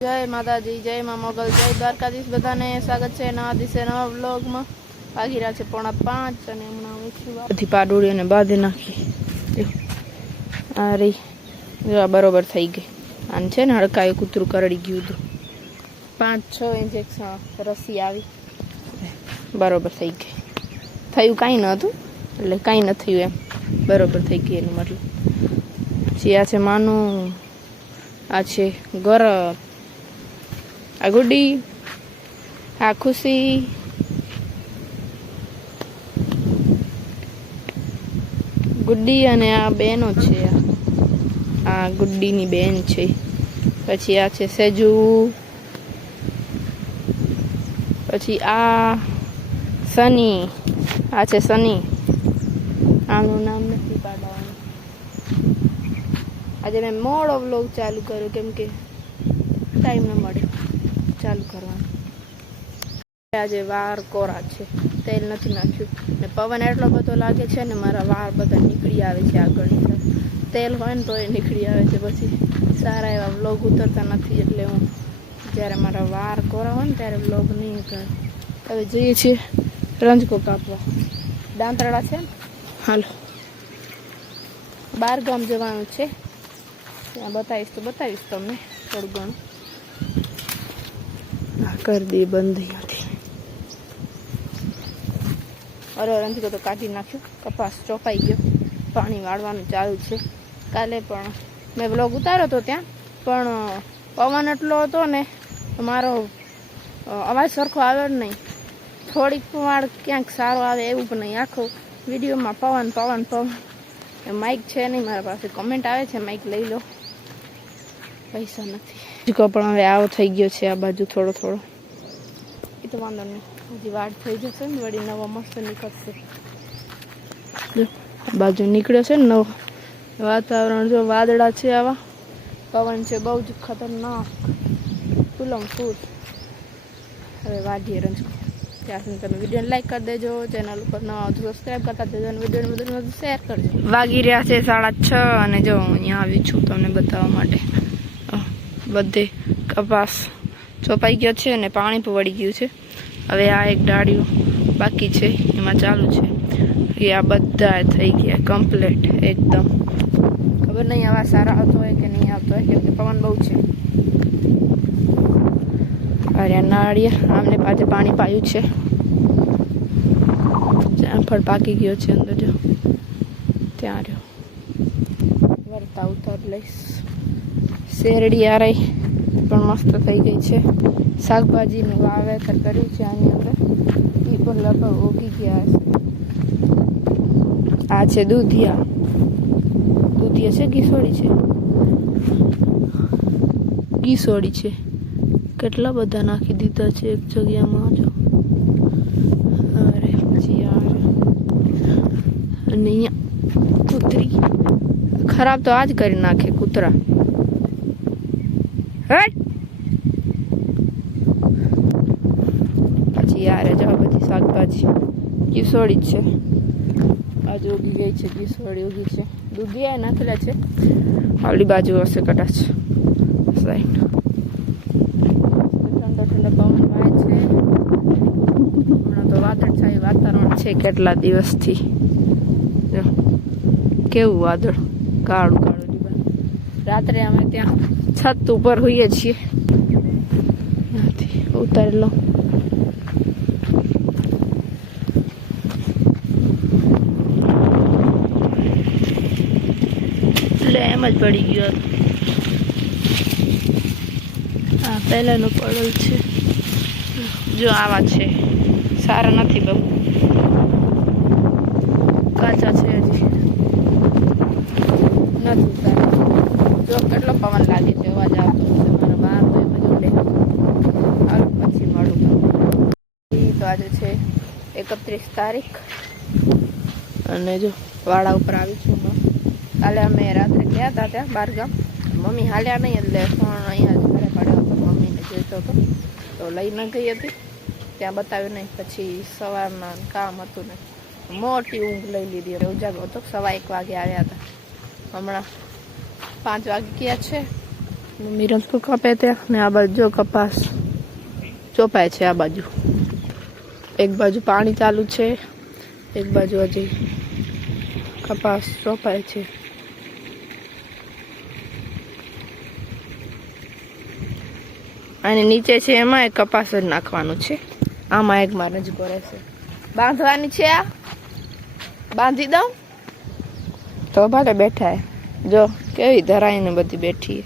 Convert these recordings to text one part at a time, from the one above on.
जय माताजी, जय मां मोगल, जय द्वारकाधीश। बधाने स्वागत है नवा दिवसे नवा व्लॉग में। वागी रहा है 4:45 અને હમણાં હું છું બધી પાડોળીઓને બાંધી નાખી આ રહી જો બરોબર થઈ ગઈ આને છે ને હડકાયું કૂતરું કરડી ગયું હતું 5-6 ઇન્જેક્શન રસી આવી બરોબર થઈ ગઈ થયું કાંઈ ન હતું એટલે કાંઈ ન થયું એમ બરોબર થઈ ગઈ એનું મતલબ જે આ છે માનું આ છે ઘર આ ગુડી આ ખુશી ગુડ્ડી અને આ બેનો છે આ ગુડ્ડીની બેન છે પછી આ છે સેજુ પછી આ સની આ છે સની આનું નામ નથી પાડવાનું આજે મેં મોડો વ્લોગ ચાલુ કર્યો કેમ કે ટાઈમ ન મળે ચાલુ કરવાનું આજે વાર કોરા છે તેલ નથી નાખ્યું ને પવન એટલો બધો લાગે છે ને મારા વાર બધા નીકળી આવે છે આગળની તેલ હોય ને તો એ નીકળી આવે છે પછી સારા એવા વ્લોગ ઉતરતા નથી એટલે હું જ્યારે મારા વાર કોરા હોય ને ત્યારે વ્લોગ નહીં કરું હવે જઈએ છીએ રંજકો કાપવા દાંતરડા છે ને હાલો બાર ગામ જવાનું છે ત્યાં બતાવીશ તમને થોડું ઘણું કરી દે બંધ અહીંયાથી અરે રંજકો તો કાઢી નાખ્યો કપાસ ચોપાઈ ગયો પાણી વાળવાનું ચાલુ છે કાલે પણ મેં વ્લોગ ઉતાર્યો હતો ત્યાં પણ પવન એટલો હતો ને મારો અવાજ સરખો આવ્યો જ નહીં થોડીક વાળ ક્યાંક સારો આવે એવું પણ નહીં આખો વિડીયોમાં પવન માઇક છે નહીં મારા પાસે કમેન્ટ આવે છે માઇક લઈ લો પૈસા નથી પણ હવે આવો થઈ ગયો છે આ બાજુ થોડો એ તો વાંધો નહીં હજી વાડ થઈ જશે ને વળી નવો મસ્ત નીકળશે જો આ બાજુ નીકળ્યો છે ને નવો વાતાવરણ જો વાદળા છે આવા પવન છે બહુ જ ખતરનાક ફૂલમ ફૂલ હવે વાડીએ રંજકો ત્યાં સુધી તમે વિડીયોને લાઈક કરી દેજો ચેનલ ઉપર નવા આવતું સબસ્ક્રાઈબ કરતા દેજો અને વિડીયોને બધું શેર કરજો વાગી રહ્યા છે 6:30 અને જો હું અહીંયા આવી છું તમને બતાવવા માટે બધે કપાસ ચોપાઈ ગયો છે અને પાણી પણ વળી ગયું છે હવે આ એક ડાળીઓ બાકી છે એમાં ચાલુ છે એ આ બધા થઈ ગયા કમ્પ્લીટ એકદમ ખબર નહીં આવા સારા આવતો હોય કે નહીં આવતો હોય કેમ કે પવન બહુ છે અરે નાળિયા આમને પાછે પાણી પાયું છે જામફળ પાકી ગયો છે અંદર જો ત્યાં રહ્યો વરતા ઉતાર લઈશ શેરડી આ રહી પણ મસ્ત થઈ ગઈ છે શાકભાજીનું વાવેતર કર્યું છે આની અંદર એ પણ લગભગ ઉગી ગયા છે આ છે દૂધિયા છે ઘીસોડી છે કેટલા બધા નાખી દીધા છે એક જગ્યામાં જો અરે પછી અને અહીંયા કૂતરી ખરાબ તો આજ કરી નાખે કૂતરા પછી યાર જો બધી શાકભાજી ઘીસોડી જ છે બાજુ ઉગી ગઈ છે ઘીસોડી ઉગી છે દૂધિયા નાખેલા છે આવલી બાજુ હશે કદાચ સાઈડ ઠંડા પવન વાય છે હમણાં તો વાદળછાયું વાતાવરણ છે કેટલા દિવસથી જો કેવું વાદળ કાળું રાત્રે અમે ત્યાં છત ઉપર હોઈએ છીએ ત્યાંથી ઉતારી લો એટલે એમ જ પડી ગયો આ પહેલાંનું પડોલ છે જો આવા છે સારા નથી બહુ કાચા છે હજી નથી સારા જો કેટલો પવન લાગે છે અવાજ આવતો મારા બહાર તો એમ જોડે હાલ પછી મળું તો આજે છે 31 તારીખ અને જો વાડા ઉપર આવી છું કાલે અમે રાત્રે ગયા હતા ત્યાં બારગામ મમ્મી હાલ્યા નહીં એટલે ફોન અહીંયા ઘરે પાડ્યો હતો મમ્મીને જોઈતો હતો તો લઈને ગઈ હતી ત્યાં બતાવ્યું નહીં પછી સવારના કામ હતું ને મોટી ઊંઘ લઈ લીધી હવે ઉજાગરો હતો 1:15 વાગે આવ્યા હતા હમણાં 5 વાગે ગયા છે મમ્મી રંજકો કાપે ત્યાં ને આ બાજુ જો કપાસ ચોપાય છે. આ બાજુ એક બાજુ પાણી ચાલુ છે, એક બાજુ હજી કપાસ ચોપાય છે. અને નીચે છે એમાં એક કપાસ જ નાખવાનું છે. આમાં એક માં રંજકો રહેશે. બાંધવાની છે, આ બાંધી દઉં તો ભલે બેઠા જો કેવી ધરાઈને બધી બેઠી.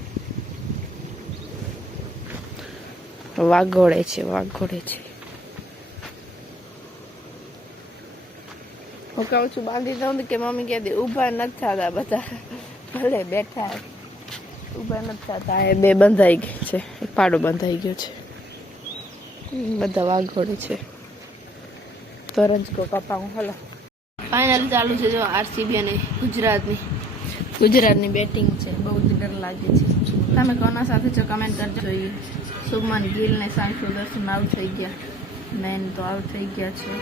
વાઘોડે છે, વાઘોડે છે. હું કહું છું બાંધી દઉં કે મમ્મી કહે દે ઊભા નથી થતા બધા, ભલે બેઠા ઊભા નથી થતા. એ બે બંધાઈ ગઈ છે, એક પાડો બંધાઈ ગયો છે, બધા વાઘોડે છે. તો રંજકો કપાવું. હલો ફાઇનલ ચાલુ છે જો આરસીબી અને ગુજરાતની બેટિંગ છે. બહુ જ ડર લાગે છે. તમે કોના સાથે છો કમેન્ટ કરજો. જોઈએ શુભમન ગિલ ને સાંસુ દર્શન આઉટ થઈ ગયા, મેન તો આઉટ થઈ ગયા છે.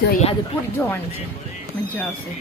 જોઈએ આજે પૂરી જોવાની છે, મજા આવશે.